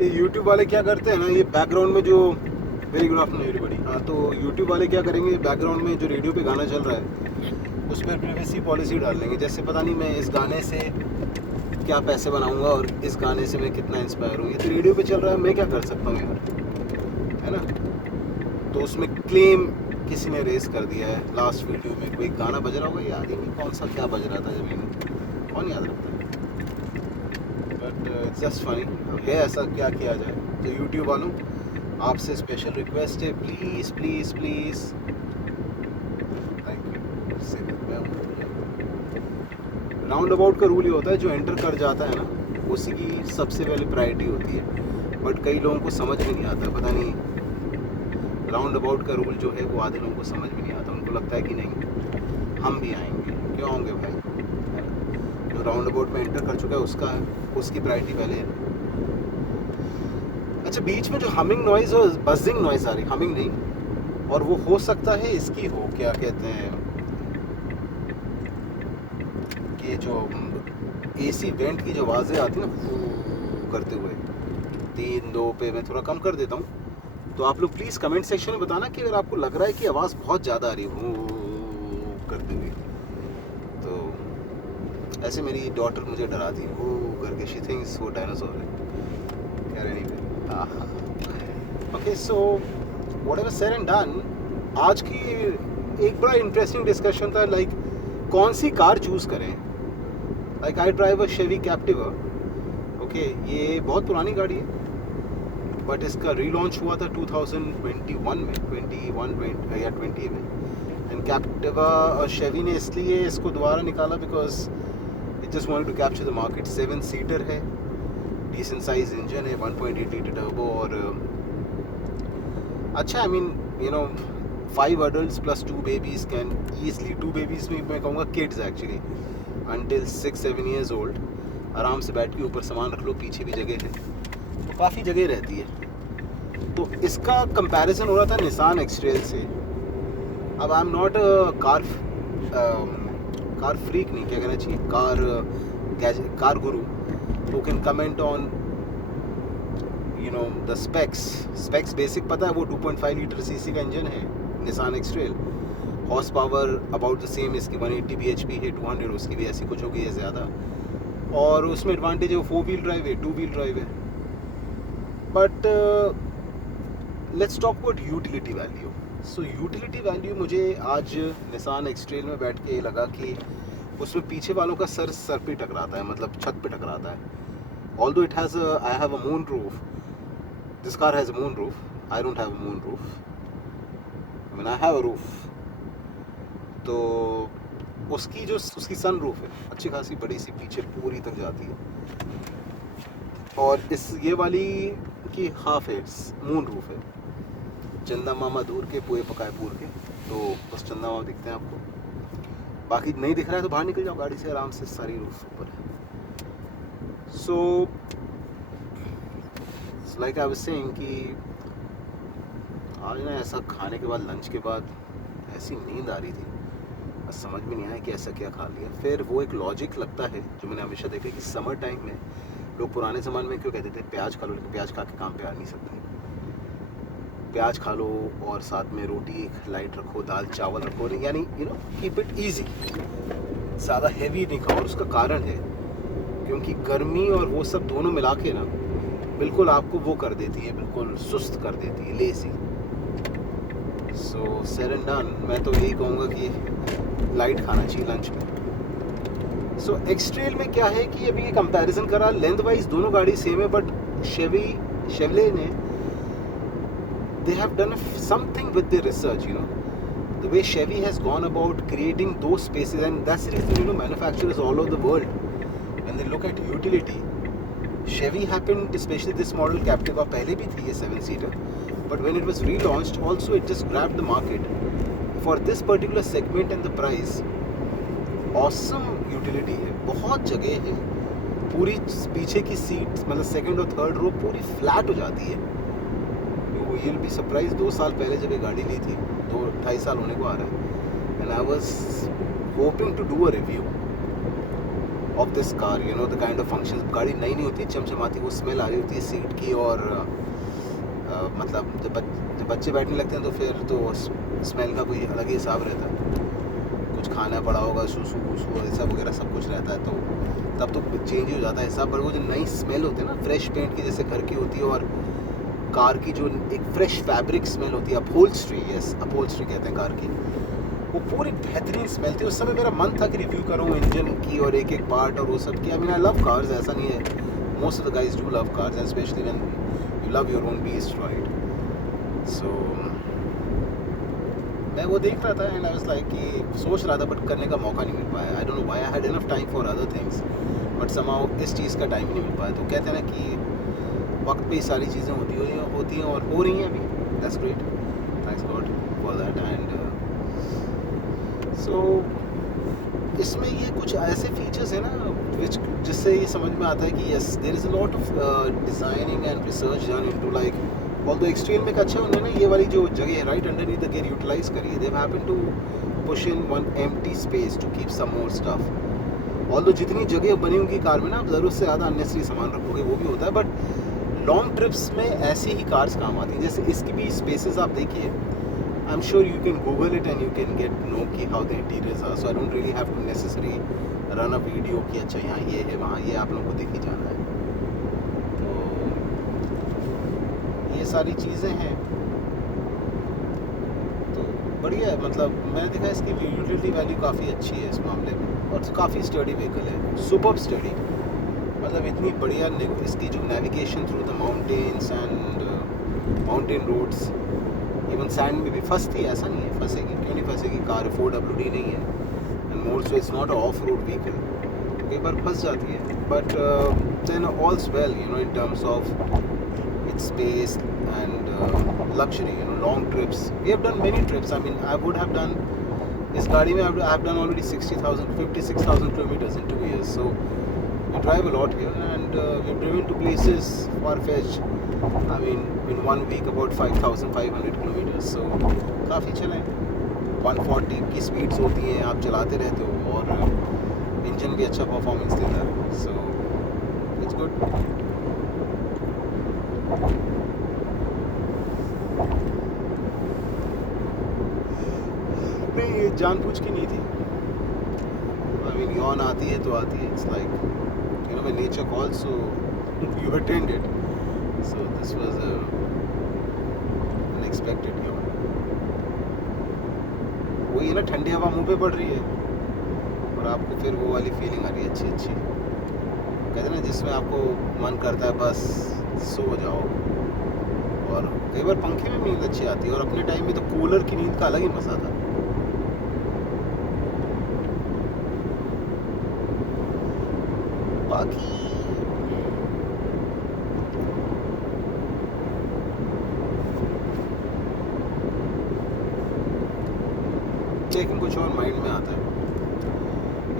ये यूट्यूब वाले क्या करते हैं ना, ये बैकग्राउंड में जो वेरी गुड आफ्टरनून एवरीबॉडी। हाँ, तो यूट्यूब वाले क्या करेंगे, बैकग्राउंड में जो रेडियो पे गाना चल रहा है उस पर प्राइवेसी पॉलिसी डाल देंगे। जैसे पता नहीं मैं इस गाने से क्या पैसे बनाऊंगा और इस गाने से मैं कितना इंस्पायर हूँ। ये तो रेडियो पे चल रहा है, मैं क्या कर सकता हूँ यार, है ना। तो उसमें क्लेम किसी ने रेस कर दिया है। लास्ट वीडियो में कोई गाना बज रहा होगा, याद ही नहीं कौन सा क्या बज रहा था जमीन में, कौन याद रखता है। बट जस्ट फनी है, ऐसा क्या किया जाए। तो यूट्यूब वालों, आपसे स्पेशल रिक्वेस्ट है, please please please, thank you. Round about का रूल ये होता है, जो एंटर कर जाता है ना उसी की सबसे पहले प्रायोरिटी होती है। बट कई लोगों को समझ में नहीं आता, पता नहीं राउंड अबाउट का रूल जो है वो आधे लोगों को समझ में नहीं आता। उनको लगता है कि नहीं हम भी आएंगे, क्यों आएंगे भाई, जो राउंड अबाउट में एंटर कर चुका है उसकी प्रायोरिटी पहले है। अच्छा, बीच में जो हमिंग नॉइज़ और बजिंग नॉइज़ आ रही, हमिंग नहीं, और वो हो सकता है इसकी हो, क्या कहते हैं, कि जो एसी वेंट की जो आवाज़ें आती है ना करते हुए, 3-2 पे मैं थोड़ा कम कर देता हूँ। तो आप लोग प्लीज़ कमेंट सेक्शन में बताना कि अगर आपको लग रहा है कि आवाज़ बहुत ज़्यादा आ रही है करते हुए। तो ऐसे मेरी डॉटर मुझे डराती है वो करके, शी थिंक्स वो डायनासोर है। क्या रहनी है। Okay, so whatever said and done, आज की एक बड़ा इंटरेस्टिंग डिस्कशन था, लाइक कौन सी कार चूज़ करें। Like I drive a Chevy Captiva. Okay, ये बहुत पुरानी गाड़ी है, बट इसका रीलॉन्च हुआ था 2021 में, 21 या 20 में। एंड कैप्टिवा और शेवी ने इसलिए इसको दोबारा निकाला because it just wanted to capture the market. 7 seater है, डिसेंट साइज इंजन है, 1.8 लीटर टर्बो, और अच्छा, I mean you know 5 adults plus 2 babies can easily, 2 babies में मैं कहूँगा kids actually, until 6-7 years old आराम से बैठ के ऊपर सामान रख लो, पीछे भी जगह है, तो काफ़ी जगह रहती है। तो इसका कंपैरिजन हो रहा था निसान एक्सट्रेल से। अब I am not car freak, नहीं क्या कहना चाहिए, car Guru who can comment on you know the specs basic पता है। वो 2.5 लीटर सीसी का इंजन है Nissan X-Trail, horse power about the same इसकी, 180 bhp है, 200 उसकी भी ऐसी कुछ होगी है ज़्यादा, और उसमें एडवांटेज है वो 4 व्हील ड्राइव है, 2 व्हील ड्राइव है। But let's talk about utility value. So utility value मुझे आज निसान एक्सट्रेल में बैठ के लगा कि उसमें पीछे वालों का सर पे टकराता है, मतलब छत पे टकराता है। Although it has I have a moon roof. This car has a moon roof. I don't have a moon roof. I mean I have a roof. तो उसकी सन रूफ है अच्छी खासी बड़ी सी, पीछे पूरी तक जाती है, और ये वाली की हाफ है, मून रूफ है। चंदा मामा दूर के पुए पकाए पूर के, तो बस चंदा मामा दिखते हैं आपको, बाकी नहीं दिख रहा है तो बाहर निकल जाओ गाड़ी से आराम से, सारी रूफ ऊपर है। So like I was saying कि आज ना ऐसा खाने के बाद, लंच के बाद ऐसी नींद आ रही थी, बस समझ में नहीं आया कि ऐसा क्या खा लिया। फिर वो एक लॉजिक लगता है जो मैंने हमेशा देखा कि समर टाइम में लोग पुराने ज़माने में क्यों कहते थे प्याज खा लो, लेकिन प्याज खा के काम पे आ नहीं सकते। प्याज खा लो और साथ में रोटी लाइट रखो, दाल चावल रखो, यानी you know keep it easy, ज़्यादा हैवी नहीं खाओ। और उसका कारण है क्योंकि गर्मी और वो सब दोनों मिला के ना बिल्कुल आपको वो कर देती है, बिल्कुल सुस्त कर देती है, lazy. So said and done, मैं तो यही कहूँगा कि लाइट खाना चाहिए लंच में। सो एक्सट्रेल में क्या है कि अभी ये कंपैरिजन करा, लेंथ वाइज दोनों गाड़ी सेम है, बट शेवले ने they have done something with their research, you know, the way Chevy has gone about creating those spaces, and that's the reason, you know, manufacturers all over the world, when they look at utility, Chevy happened, especially this model Captiva, पहले भी थी ये 7-seater, but when it was relaunched, also it just grabbed the market for this particular segment and the price. Awesome utility है, बहुत जगह है, पूरी पीछे की सीट मतलब सेकंड और थर्ड रो पूरी फ्लैट हो जाती है। You'll be surprised, 2 साल पहले जब ये गाड़ी ली थी, 2-2.5 साल होने को आ रहा है, and I was hoping to do a review, of this car, you know the kind of function. गाड़ी नई नहीं होती, चमचमाती, वो स्मेल आ रही होती है सीट की. और मतलब जब बच्चे बैठने लगते हैं तो फिर तो स्मेल का कोई अलग ही हिसाब रहता है. कुछ खाना पड़ा होगा, सूसू वूसू ऐसा वगैरह सब कुछ रहता है, तो तब तो चेंज ही हो जाता है हिसाब. पर वो जो नई स्मेल होती है ना, फ्रेश पेंट की जैसे घर की होती है, और कार की जो एक फ्रेश फैब्रिक स्मेल होती है, अपहोल्स्ट्री, यस अपहोल्स्ट्री कहते हैं कार की, वो पूरी बेहतरीन स्मेल थी. उस समय मेरा मन था कि रिव्यू करूँ इंजन की और एक एक पार्ट और वो सब की. I mean I love cars, ऐसा नहीं है, most of the guys do love cars, and specially when you love your own beast, right. So मैं वो देख रहा था एंड आई वाज लाइक कि सोच रहा था, बट करने का मौका नहीं मिल पाया. आई don't know why, I had enough time for other things, but somehow इस चीज़ का टाइम नहीं मिल पाया. तो कहते हैं ना कि वक्त पे ही सारी चीज़ें होती हैं और हो रही हैं अभी. That's great, thanks God for that. And so इसमें ये कुछ ऐसे फीचर्स हैं ना जिससे ये समझ में आता है कि yes there is a lot of designing and research done into, like although extreme में अच्छा उन्होंने ये वाली जो जगह है right underneath the gear utilise करी है. They happen to push in one empty space to keep some more stuff. Although जितनी जगह बनी होगी कार में ना, आप ज़रूरत से ज़्यादा अननेसेसरी सामान रखोगे, वो भी होता है. बट लॉन्ग ट्रिप्स में ऐसी ही कार्स काम आती हैं. जैसे इसकी भी स्पेसेस आप देखिए, I am sure you can Google it and you can get know कि how the interiors are. So I don't really have to necessary run a video कि अच्छा यहाँ ये है वहाँ ये, आप लोगों को दिख ही जाना है. ये सारी चीज़ें हैं तो बढ़िया है. मतलब मैंने देखा इसकी यूटिलिटी वैल्यू काफ़ी अच्छी है इस मामले में, और काफ़ी स्टडी व्हीकल है, सुपर्ब स्टडी. मतलब इतनी बढ़िया इसकी जो navigation through the mountains and mountain roads, even sand में भी फंसती है, ऐसा नहीं है फंसेगी, क्यों नहीं फंसेगी, कार 4WD नहीं है, and more so it's not a off road vehicle, कई बार फंस जाती है. But then all's well, you know, in terms of its space and luxury, you know, long trips. We have done many trips. I mean, I would have done this गाड़ी में I have done already 56,000 kilometers in 2 years. So we drive a lot here, and we've driven to places far-fetched. I mean, in 1 week about 5,500 kilometers. So काफ़ी चले. 140 की speeds होती हैं, आप चलाते रहते हो, और इंजन भी अच्छा परफॉर्मेंस देता है. So it's good. नहीं, ये जानबूझ की नहीं थी. आई मीन यौन आती है तो आती है. It's like, you know, when nature calls so you attend it. So this was unexpected यौन. वही ना, ठंडी हवा मुंह पे पड़ रही है और आपको फिर वो वाली फीलिंग आ रही है अच्छी अच्छी, कहते हैं ना, जिसमें आपको मन करता है बस सो जाओ. और कई बार पंखे में नींद अच्छी आती है, और अपने टाइम में तो कूलर की नींद का अलग ही मज़ा था. बाकी लेकिन कुछ और माइंड में आता है.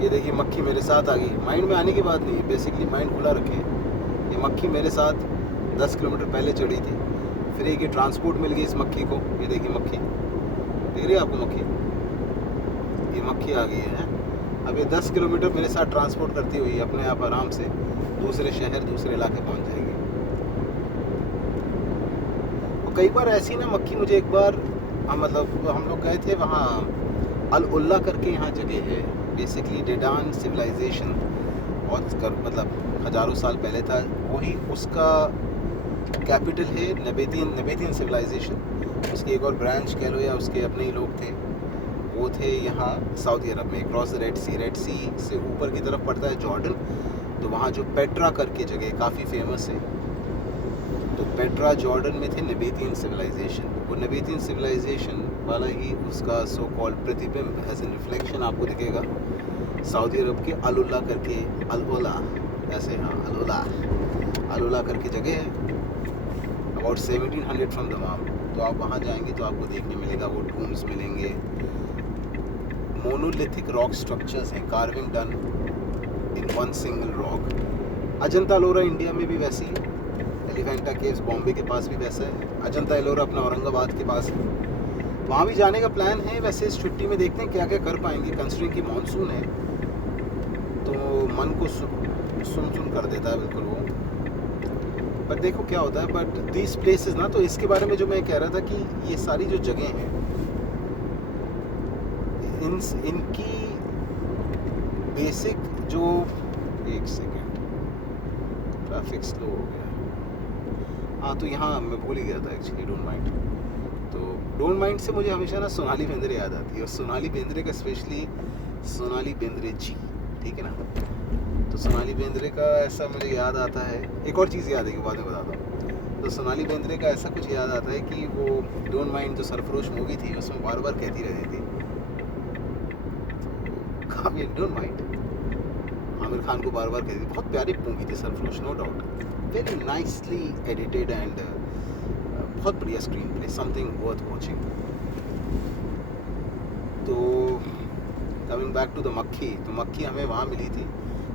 ये देखिए, मक्खी मेरे साथ आ गई. माइंड में आने की बात नहीं है, बेसिकली माइंड खुला रखें. ये मक्खी मेरे साथ 10 किलोमीटर पहले चढ़ी थी, फिर एक ये ट्रांसपोर्ट मिल गई इस मक्खी को. ये देखिए मक्खी, दिख रही है आपको मक्खी? ये मक्खी आ गई है. अब ये 10 किलोमीटर मेरे साथ ट्रांसपोर्ट करती हुई अपने आप आराम से दूसरे शहर, दूसरे इलाके पहुंच जाएगी. और कई बार ऐसी ना मक्खी, मुझे एक बार मतलब हम लोग गए थे वहाँ, अल उल्ला करके यहाँ जगह है, बेसिकली डेडान सिविलाइजेशन, और मतलब हज़ारों साल पहले था. वही उसका कैपिटल है नबेतियन सिविलाइजेशन. उसकी एक और ब्रांच कह लो, या उसके अपने ही लोग थे, वो थे यहाँ सऊदी अरब में, क्रॉस द रेड सी से ऊपर की तरफ पड़ता है जॉर्डन. तो वहाँ जो पेट्रा करके जगह काफ़ी फेमस है, तो पेट्रा जॉर्डन में थे नबेतियन सिविलाइजेशन. वो नबेतियन सिविलाइजेशन वाला ही उसका सो कॉल्ड प्रतिबिंब, एज एन रिफ्लेक्शन आपको दिखेगा सऊदी अरब के अल उल्ला करके, अल उला ऐसे, हाँ अल उला करके जगह है, अबाउट 1700 फ्रॉम दमाम. तो आप वहाँ जाएंगे तो आपको देखने मिलेगा, वो टूम्स मिलेंगे, मोनोलिथिक रॉक स्ट्रक्चर्स हैं, carving done in one single rock. Ajanta Ellora India में भी वैसी है. एलिफेंटा केव्स बॉम्बे के पास भी वैसा है. अजंता एलोरा अपना औरंगाबाद के पास है. वहाँ भी जाने का प्लान है. वैसे इस छुट्टी में देखते हैं क्या क्या कर पाएंगे, कंसिडरिंग कि मानसून है. तो मन को सुन कर देता है बिल्कुल वो। बट देखो क्या होता है। बट दीज प्लेसेस ना, तो इसके बारे में जो मैं कह रहा था कि ये सारी जो जगह हैं इनकी बेसिक जो, एक सेकेंड, ट्रैफिक स्लो हो गया। हाँ तो यहाँ मैं भूल ही गया था एक्चुअली, डोंट माइंड। तो डोंट माइंड से मुझे हमेशा ना सोनाली बेंद्रे याद आती है, और सोनाली बेंद्रे का स्पेशली सोनाली बेंद्रे जी, ठीक है ना। तो सोनाली बेंद्रे का ऐसा मुझे याद आता है, एक और चीज़ याद है कि बाद में बताता हूँ। तो सोनाली बेंद्रे का ऐसा कुछ याद आता है कि वो डोंट माइंड जो सरफरोश मूवी थी उसमें बार बार कहती रहती थी, काफ़ी डोंट माइंड, आमिर खान को बार बार कहती थी। बहुत प्यारी मूवी थी Sarfarosh, no doubt, very nicely edited and बहुत बढ़िया screenplay, something worth watching. तो coming back to the Makkhi, तो मक्खी हमें वहाँ मिली थी,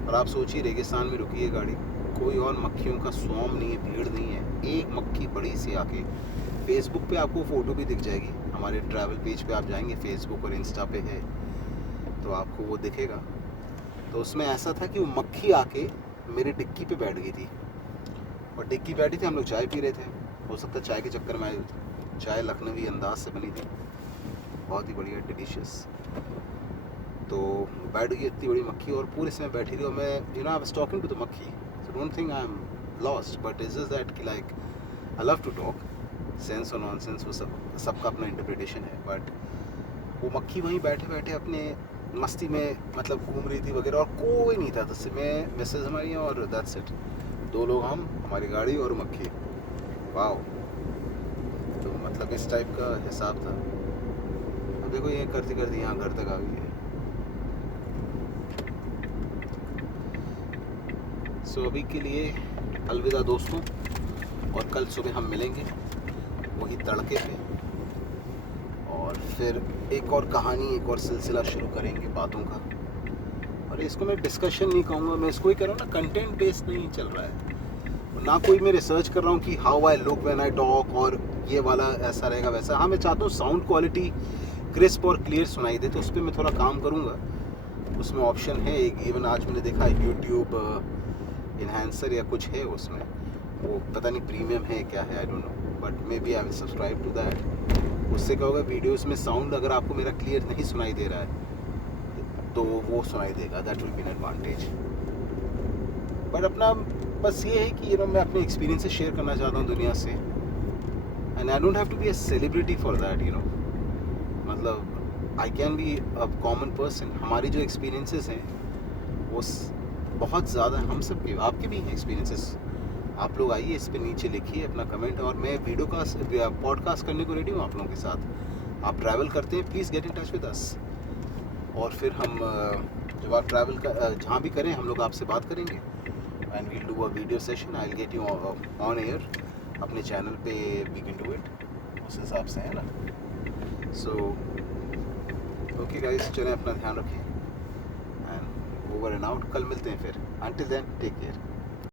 और आप सोचिए रेगिस्तान में रुकी है गाड़ी, कोई और मक्खियों का स्वाम नहीं है, भीड़ नहीं है, एक मक्खी बड़ी सी आके। फेसबुक पे आपको फ़ोटो भी दिख जाएगी, हमारे ट्रैवल पेज पे आप जाएंगे, फेसबुक और इंस्टा पे है तो आपको वो दिखेगा। तो उसमें ऐसा था कि वो मक्खी आके मेरी डिक्की पे बैठ गई थी, और डिक्की बैठी थी, हम लोग चाय पी रहे थे, हो सकता है चाय के चक्कर में, चाय लखनवी अंदाज से बनी थी, बहुत ही बढ़िया डिलीशियस। तो बैठ गई इतनी बड़ी मक्खी, और पूरे समय बैठी रही, और मैं I was talking to the मक्खी, so don't think I am lost, but is just that कि like I love to talk, sense और नॉनसेंस वो सबका अपना इंटरप्रिटेशन है। बट वो मक्खी वहीं बैठे बैठे अपने मस्ती में मतलब घूम रही थी वगैरह, और कोई नहीं था। तो मैं मिसेज हमारी हैं और दैट्स इट, 2 लोग हम, हमारी गाड़ी और मक्खी। वाओ, तो मतलब इस टाइप का हिसाब था। अब देखो ये करते करते यहाँ घर तक आ गई है। सो अभी के लिए अलविदा दोस्तों, और कल सुबह हम मिलेंगे वही तड़के पे, और फिर एक और कहानी, एक और सिलसिला शुरू करेंगे बातों का। और इसको मैं डिस्कशन नहीं कहूँगा, मैं इसको ही कह रहा हूँ ना, कंटेंट बेस्ड नहीं चल रहा है, ना कोई मैं रिसर्च कर रहा हूँ कि how I look when I talk, और ये वाला ऐसा रहेगा वैसा। हाँ मैं चाहता हूँ साउंड क्वालिटी क्रिस्प और क्लियर सुनाई दे, तो उस पर मैं थोड़ा काम करूँगा। उसमें ऑप्शन है एक, इवन आज मैंने देखा यूट्यूब इन्हांसर या कुछ है उसमें, वो पता नहीं प्रीमियम है क्या है, I don't know, but maybe I will subscribe to that. उससे क्या होगा, वीडियोस में साउंड अगर आपको मेरा क्लियर नहीं सुनाई दे रहा है तो वो सुनाई देगा, that will be an advantage. But अपना बस ये है कि मैं अपने एक्सपीरियंसेस शेयर करना चाहता हूँ दुनिया से, and I don't have to be a celebrity for that, मतलब I can be a common person. हमारी जो एक्सपीरियंसेस हैं वो बहुत ज़्यादा हम सब के, आपके भी हैं एक्सपीरियंसेस। आप लोग आइए, इस पे नीचे लिखिए अपना कमेंट, और मैं वीडियो का पॉडकास्ट करने को रेडी हूँ आप लोगों के साथ। आप ट्रैवल करते हैं, please get in touch with us, और फिर हम जब आप ट्रैवल जहाँ भी करें हम लोग आपसे बात करेंगे, and we'll do a video session, I will get you on air अपने चैनल पे, वी कैन डू इट उस हिसाब से, है ना। सो ओके गाइस, चलें, अपना ध्यान रखें, एंड ओवर एंड आउट। कल मिलते हैं फिर, अंटिल देन टेक केयर।